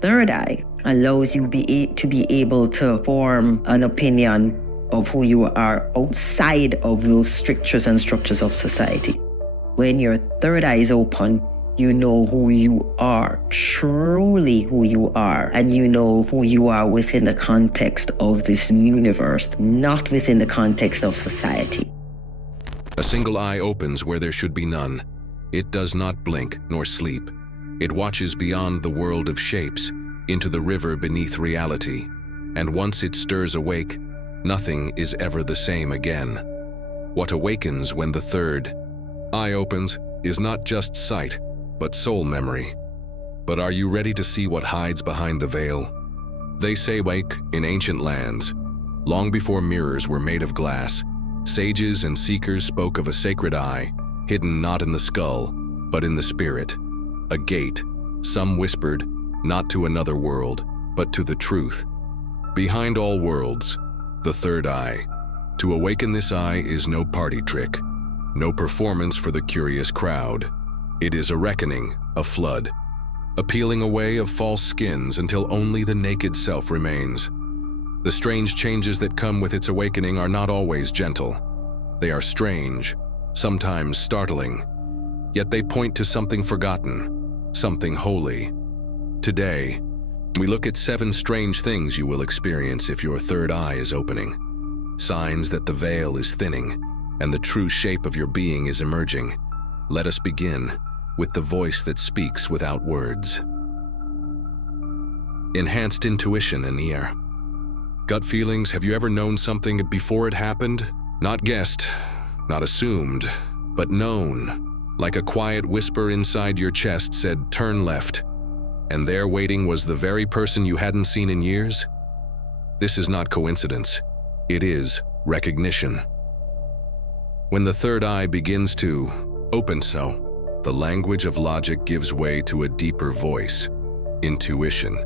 third eye allows you to be able to form an opinion of who you are outside of those strictures and structures of society. When your third eye is open, you know who you are, truly who you are, and you know who you are within the context of this universe, not within the context of society. A single eye opens where there should be none. It does not blink nor sleep. It watches beyond the world of shapes into the river beneath reality. And once it stirs awake, nothing is ever the same again. What awakens when the third eye opens is not just sight, but soul memory. But are you ready to see what hides behind the veil? They say wake in ancient lands. Long before mirrors were made of glass, sages and seekers spoke of a sacred eye, hidden not in the skull, but in the spirit. A gate, some whispered, not to another world, but to the truth. Behind all worlds, the third eye. To awaken this eye is no party trick, no performance for the curious crowd. It is a reckoning, a flood, a peeling away of false skins until only the naked self remains. The strange changes that come with its awakening are not always gentle. They are strange, sometimes startling, yet they point to something forgotten, something holy. Today, we look at 7 strange things you will experience if your third eye is opening. Signs that the veil is thinning and the true shape of your being is emerging. Let us begin with the voice that speaks without words. Enhanced intuition and ear. Gut feelings. Have you ever known something before it happened? Not guessed, not assumed, but known. Like a quiet whisper inside your chest said, "Turn left." And there waiting was the very person you hadn't seen in years? This is not coincidence. It is recognition. When the third eye begins to open the language of logic gives way to a deeper voice, intuition.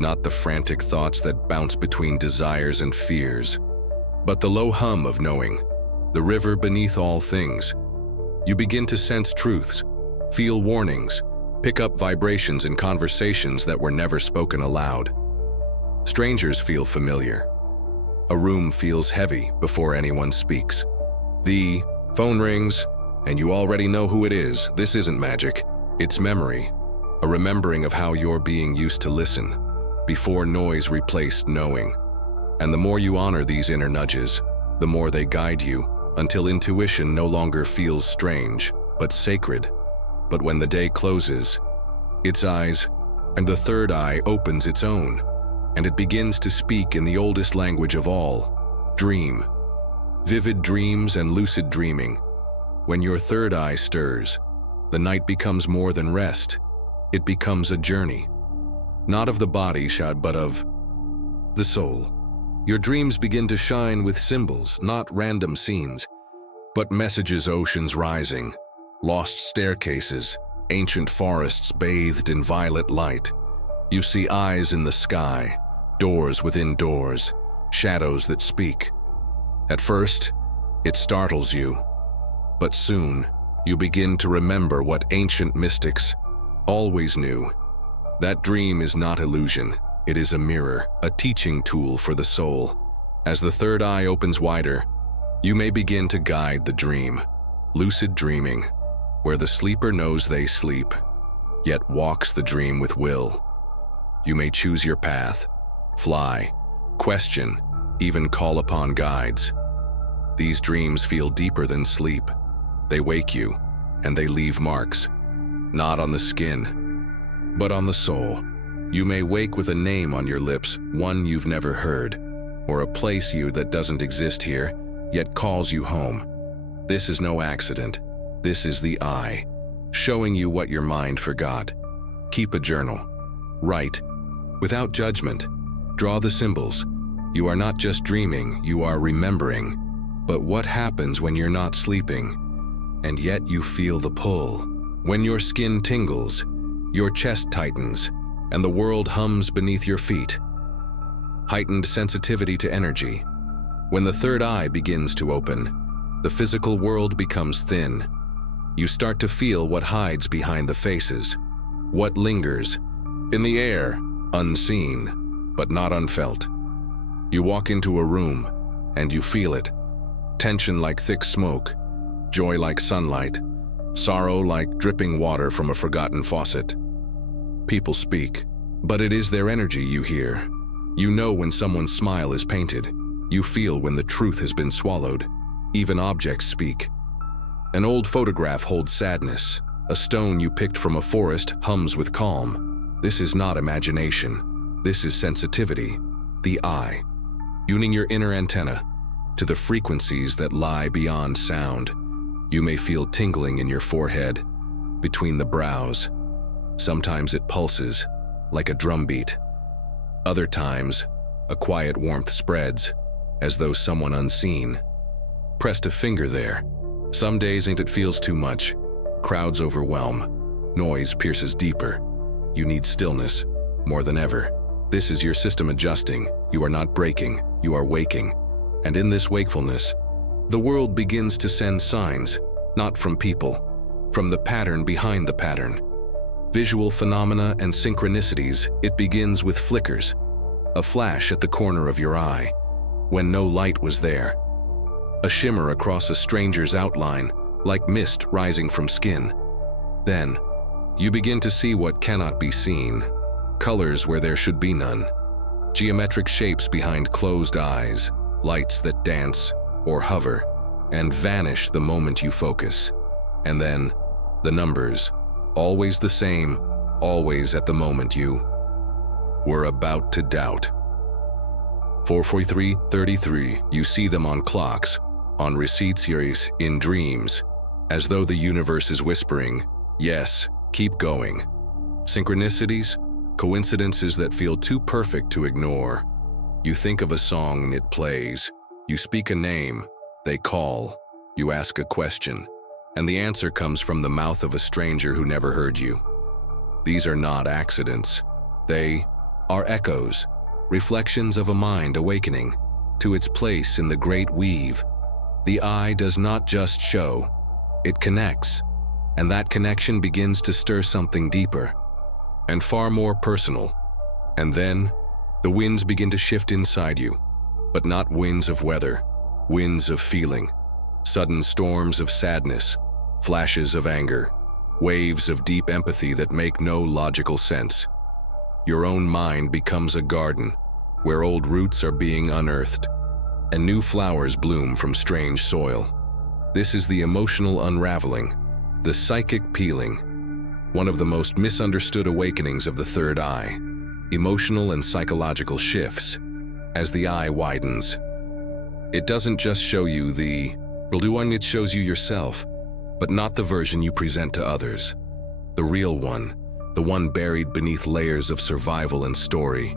Not the frantic thoughts that bounce between desires and fears, but the low hum of knowing, the river beneath all things. You begin to sense truths, feel warnings, pick up vibrations in conversations that were never spoken aloud. Strangers feel familiar. A room feels heavy before anyone speaks. The phone rings, and you already know who it is. This isn't magic, it's memory, a remembering of how your being used to listen, before noise replaced knowing. And the more you honor these inner nudges, the more they guide you, until intuition no longer feels strange, but sacred. But when the day closes, its eyes, and the third eye opens its own, and it begins to speak in the oldest language of all, dream. Vivid dreams and lucid dreaming. When your third eye stirs, the night becomes more than rest. It becomes a journey. Not of the body, but of the soul. Your dreams begin to shine with symbols, not random scenes, but messages, oceans rising, lost staircases, ancient forests bathed in violet light. You see eyes in the sky, doors within doors, shadows that speak. At first, it startles you, but soon you begin to remember what ancient mystics always knew. That dream is not illusion, it is a mirror, a teaching tool for the soul. As the third eye opens wider, you may begin to guide the dream. Lucid dreaming, where the sleeper knows they sleep, yet walks the dream with will. You may choose your path, fly, question, even call upon guides. These dreams feel deeper than sleep. They wake you, and they leave marks, not on the skin, but on the soul. You may wake with a name on your lips, one you've never heard, or a place that doesn't exist here, yet calls you home. This is no accident. This is the eye, showing you what your mind forgot. Keep a journal. Write, without judgment. Draw the symbols. You are not just dreaming, you are remembering. But what happens when you're not sleeping, and yet you feel the pull? When your skin tingles, your chest tightens, and the world hums beneath your feet. Heightened sensitivity to energy. When the third eye begins to open, the physical world becomes thin. You start to feel what hides behind the faces, what lingers. In the air, unseen, but not unfelt. You walk into a room, and you feel it. Tension like thick smoke, joy like sunlight, sorrow like dripping water from a forgotten faucet. People speak, but it is their energy you hear. You know when someone's smile is painted. You feel when the truth has been swallowed. Even objects speak. An old photograph holds sadness. A stone you picked from a forest hums with calm. This is not imagination. This is sensitivity. The eye, tuning your inner antenna to the frequencies that lie beyond sound. You may feel tingling in your forehead, between the brows. Sometimes it pulses, like a drumbeat. Other times, a quiet warmth spreads, as though someone unseen pressed a finger there. Some days it feels too much. Crowds overwhelm. Noise pierces deeper. You need stillness, more than ever. This is your system adjusting. You are not breaking, you are waking. And in this wakefulness, the world begins to send signs, not from people, from the pattern behind the pattern. Visual phenomena and synchronicities, it begins with flickers. A flash at the corner of your eye, when no light was there. A shimmer across a stranger's outline, like mist rising from skin. Then, you begin to see what cannot be seen. Colors where there should be none. Geometric shapes behind closed eyes. Lights that dance or hover and vanish the moment you focus. And then, the numbers, always the same, always at the moment you were about to doubt. 443:33, you see them on clocks, on receipts, in dreams, as though the universe is whispering, yes, keep going. Synchronicities, coincidences that feel too perfect to ignore. You think of a song and it plays. You speak a name, they call. You ask a question, and the answer comes from the mouth of a stranger who never heard you. These are not accidents. They are echoes, reflections of a mind awakening to its place in the great weave. The eye does not just show, it connects, and that connection begins to stir something deeper and far more personal. And then, the winds begin to shift inside you, but not winds of weather, winds of feeling. Sudden storms of sadness, flashes of anger, waves of deep empathy that make no logical sense. Your own mind becomes a garden where old roots are being unearthed and new flowers bloom from strange soil. This is the emotional unraveling, the psychic peeling, one of the most misunderstood awakenings of the third eye. Emotional and psychological shifts as the eye widens. It doesn't just show you the one, it shows you yourself, but not the version you present to others. The real one, the one buried beneath layers of survival and story.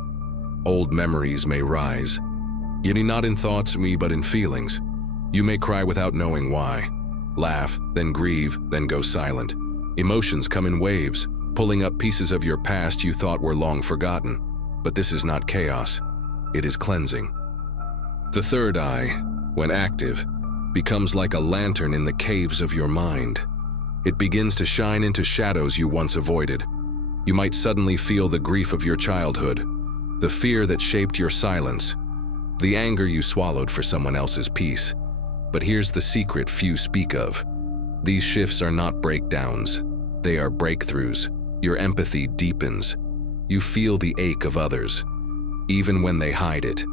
Old memories may rise, yet not in thoughts but in feelings. You may cry without knowing why, laugh, then grieve, then go silent. Emotions come in waves, pulling up pieces of your past you thought were long forgotten. But this is not chaos, it is cleansing. The third eye, when active, becomes like a lantern in the caves of your mind. It begins to shine into shadows you once avoided. You might suddenly feel the grief of your childhood, the fear that shaped your silence, the anger you swallowed for someone else's peace. But here's the secret few speak of. These shifts are not breakdowns, they are breakthroughs. Your empathy deepens. You feel the ache of others, even when they hide it.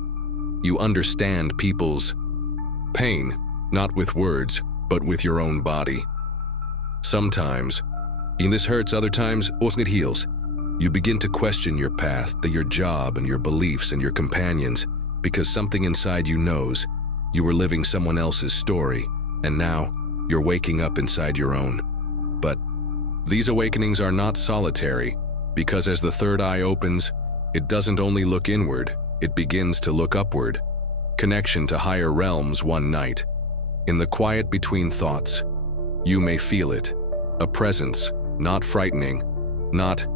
You understand people's pain, not with words, but with your own body. Sometimes, this hurts, other times, it heals. You begin to question your path, your job, and your beliefs and your companions, because something inside you knows you were living someone else's story, and now you're waking up inside your own. But these awakenings are not solitary, because as the third eye opens, it doesn't only look inward, it begins to look upward. Connection to higher realms one night. In the quiet between thoughts, you may feel it. A presence, not frightening, not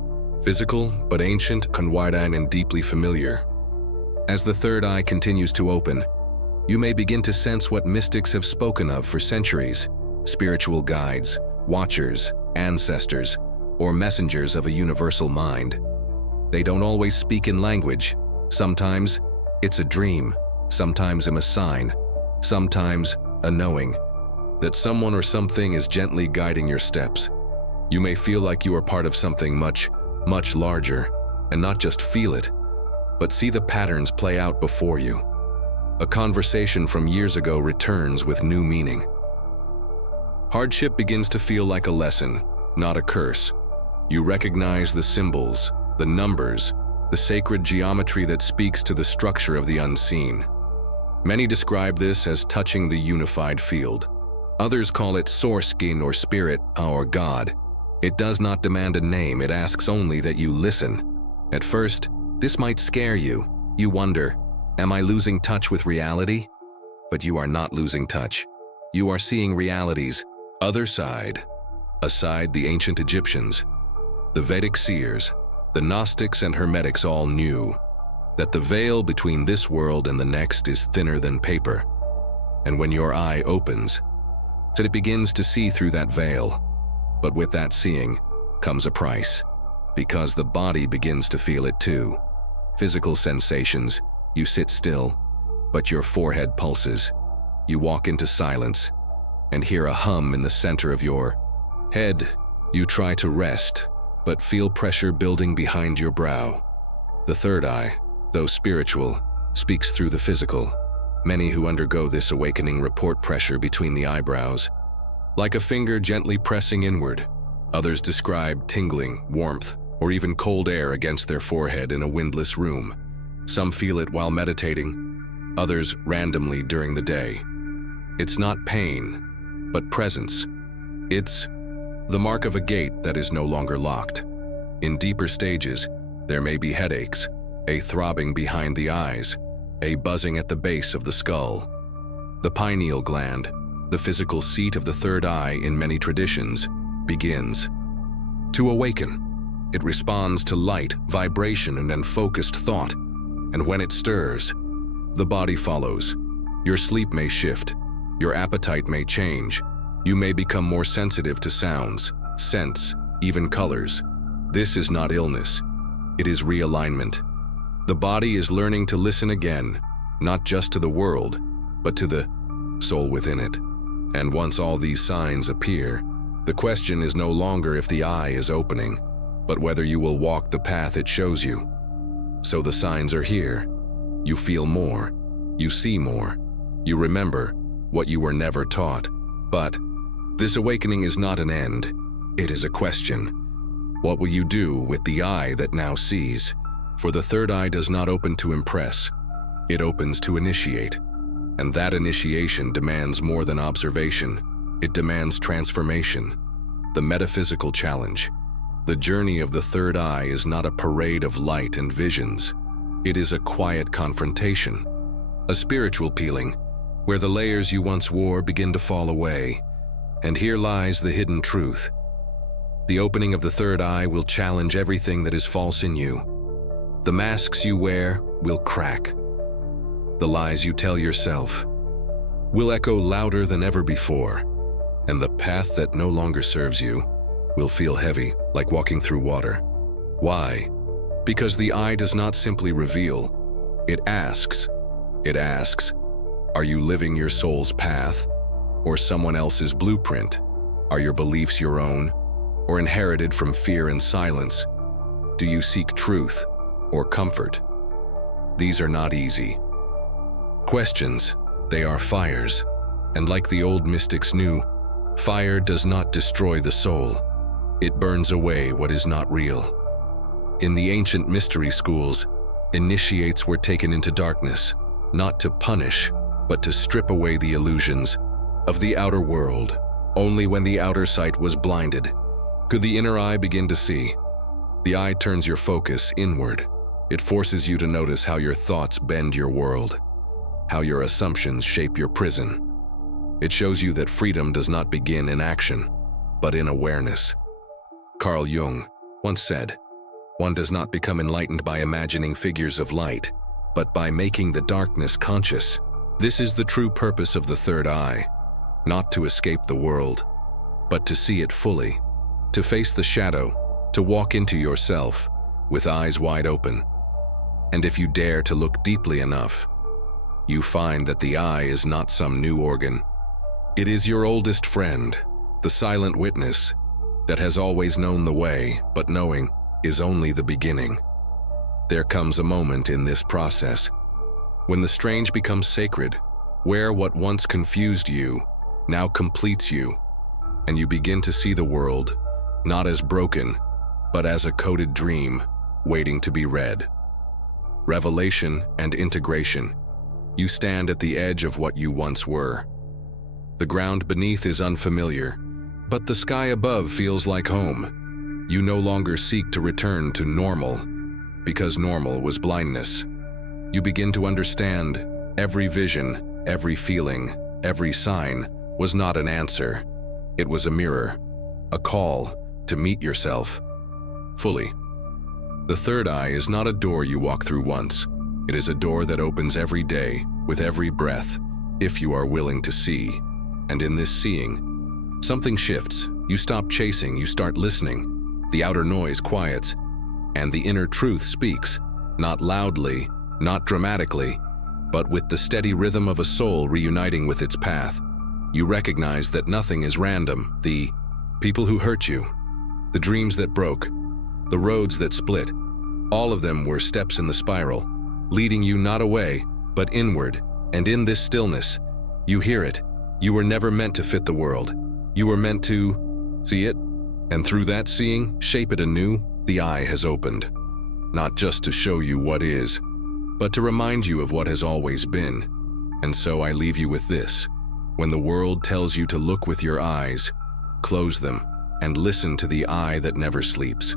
physical, but ancient, conwardine, and deeply familiar. As the third eye continues to open, you may begin to sense what mystics have spoken of for centuries: spiritual guides, watchers, ancestors, or messengers of a universal mind. They don't always speak in language. Sometimes it's a dream, sometimes a sign, sometimes a knowing that someone or something is gently guiding your steps. You may feel like you are part of something much, much larger, and not just feel it, but see the patterns play out before you. A conversation from years ago returns with new meaning. Hardship begins to feel like a lesson, not a curse. You recognize the symbols, the numbers, the sacred geometry that speaks to the structure of the unseen. Many describe this as touching the unified field. Others call it source skin or spirit, our God. It does not demand a name, it asks only that you listen. At first, this might scare you. You wonder, am I losing touch with reality? But you are not losing touch. You are seeing reality's other side, a side the ancient Egyptians, the Vedic seers, the Gnostics and Hermetics all knew, that the veil between this world and the next is thinner than paper. And when your eye opens, that it begins to see through that veil. But with that seeing comes a price, because the body begins to feel it too. Physical sensations, you sit still, but your forehead pulses. You walk into silence and hear a hum in the center of your head. You try to rest, but feel pressure building behind your brow. The third eye, though spiritual, speaks through the physical. Many who undergo this awakening report pressure between the eyebrows, like a finger gently pressing inward. Others describe tingling, warmth, or even cold air against their forehead in a windless room. Some feel it while meditating, others randomly during the day. It's not pain, but presence. It's the mark of a gate that is no longer locked. In deeper stages, there may be headaches, a throbbing behind the eyes, a buzzing at the base of the skull. The pineal gland, the physical seat of the third eye in many traditions, begins to awaken. It responds to light, vibration, and focused thought. And when it stirs, the body follows. Your sleep may shift. Your appetite may change. You may become more sensitive to sounds, scents, even colors. This is not illness. It is realignment. The body is learning to listen again, not just to the world, but to the soul within it. And once all these signs appear, the question is no longer if the eye is opening, but whether you will walk the path it shows you. So the signs are here. You feel more. You see more. You remember what you were never taught. But this awakening is not an end. It is a question. What will you do with the eye that now sees? For the third eye does not open to impress. It opens to initiate. And that initiation demands more than observation. It demands transformation. The metaphysical challenge. The journey of the third eye is not a parade of light and visions. It is a quiet confrontation. A spiritual peeling, where the layers you once wore begin to fall away. And here lies the hidden truth. The opening of the third eye will challenge everything that is false in you. The masks you wear will crack. The lies you tell yourself will echo louder than ever before. And the path that no longer serves you will feel heavy, like walking through water. Why? Because the eye does not simply reveal. It asks. It asks, are you living your soul's path or someone else's blueprint? Are your beliefs your own or inherited from fear and silence? Do you seek truth or comfort? These are not easy questions. They are fires. And like the old mystics knew, fire does not destroy the soul. It burns away what is not real. In the ancient mystery schools, initiates were taken into darkness, not to punish, but to strip away the illusions of the outer world. Only when the outer sight was blinded could the inner eye begin to see. The eye turns your focus inward. It forces you to notice how your thoughts bend your world, how your assumptions shape your prison. It shows you that freedom does not begin in action, but in awareness. Carl Jung once said, one does not become enlightened by imagining figures of light, but by making the darkness conscious. This is the true purpose of the third eye, not to escape the world, but to see it fully, to face the shadow, to walk into yourself, with eyes wide open. And if you dare to look deeply enough, you find that the eye is not some new organ. It is your oldest friend, the silent witness that has always known the way, but knowing is only the beginning. There comes a moment in this process when the strange becomes sacred, where what once confused you now completes you, and you begin to see the world not as broken, but as a coded dream waiting to be read. Revelation and integration. You stand at the edge of what you once were. The ground beneath is unfamiliar, but the sky above feels like home. You no longer seek to return to normal, because normal was blindness. You begin to understand every vision, every feeling, every sign was not an answer. It was a mirror, a call to meet yourself fully. The third eye is not a door you walk through once. It is a door that opens every day, with every breath, if you are willing to see. And in this seeing, something shifts. You stop chasing, you start listening. The outer noise quiets, and the inner truth speaks, not loudly, not dramatically, but with the steady rhythm of a soul reuniting with its path. You recognize that nothing is random. The people who hurt you, the dreams that broke, the roads that split, all of them were steps in the spiral, leading you not away, but inward. And in this stillness, you hear it. You were never meant to fit the world. You were meant to see it, and through that seeing, shape it anew. The eye has opened, not just to show you what is, but to remind you of what has always been. And so I leave you with this. When the world tells you to look with your eyes, close them and listen to the eye that never sleeps.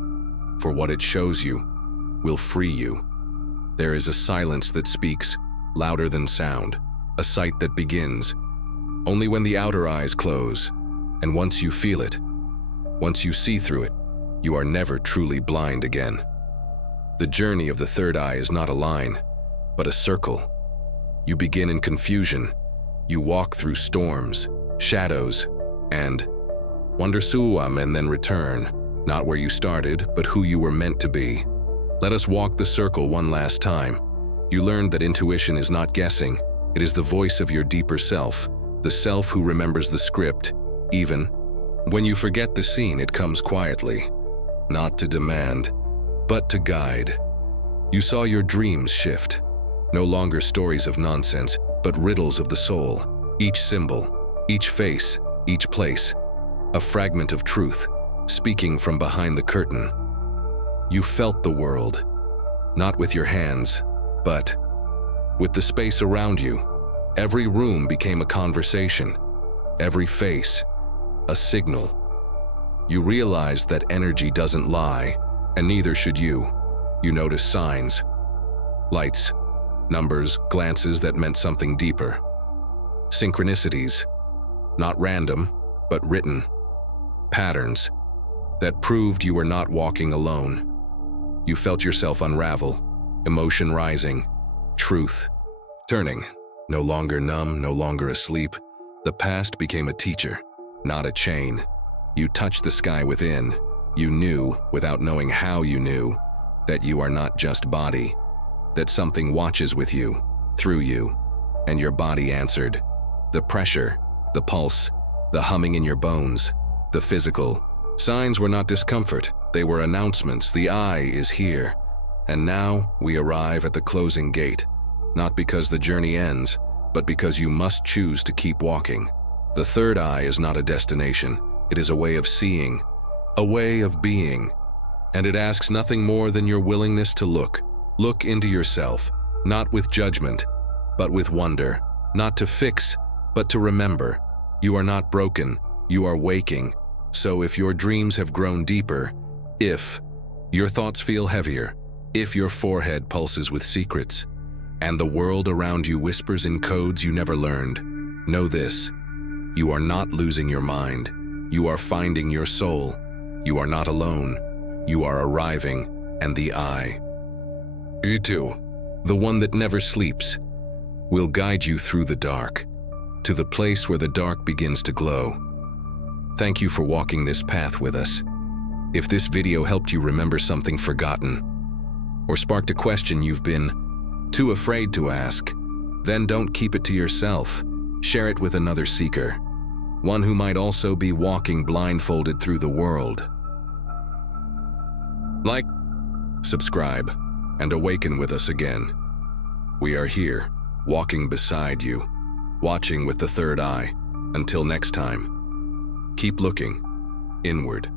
For what it shows you will free you. There is a silence that speaks, louder than sound, a sight that begins only when the outer eyes close. And once you feel it, once you see through it, you are never truly blind again. The journey of the third eye is not a line, but a circle. You begin in confusion. You walk through storms, shadows, and wondersuam, and then return, not where you started, but who you were meant to be. Let us walk the circle one last time. You learned that intuition is not guessing. It is the voice of your deeper self, the self who remembers the script. Even when you forget the scene, it comes quietly, not to demand, but to guide. You saw your dreams shift, no longer stories of nonsense, but riddles of the soul. Each symbol, each face, each place, a fragment of truth, speaking from behind the curtain. You felt the world, not with your hands, but with the space around you. Every room became a conversation, every face, a signal. You realized that energy doesn't lie, and neither should you. You noticed signs, lights, numbers, glances that meant something deeper. Synchronicities, not random, but written. Patterns that proved you were not walking alone. You felt yourself unravel, emotion rising, truth turning. No longer numb, no longer asleep. The past became a teacher, not a chain. You touched the sky within. You knew, without knowing how you knew, that you are not just body, that something watches with you, through you, and your body answered. The pressure, the pulse, the humming in your bones, the physical. Signs were not discomfort, they were announcements. The eye is here. And now we arrive at the closing gate, not because the journey ends, but because you must choose to keep walking. The third eye is not a destination, it is a way of seeing, a way of being, and it asks nothing more than your willingness to look. Look into yourself, not with judgment, but with wonder, not to fix, but to remember. You are not broken, you are waking. So if your dreams have grown deeper, if your thoughts feel heavier, if your forehead pulses with secrets, and the world around you whispers in codes you never learned, know this: you are not losing your mind. You are finding your soul. You are not alone. You are arriving, and the eye, Itu, the one that never sleeps, will guide you through the dark, to the place where the dark begins to glow. Thank you for walking this path with us. If this video helped you remember something forgotten, or sparked a question you've been too afraid to ask, then don't keep it to yourself. Share it with another seeker, one who might also be walking blindfolded through the world. Like, subscribe, and awaken with us again. We are here, walking beside you, watching with the third eye. Until next time, keep looking inward.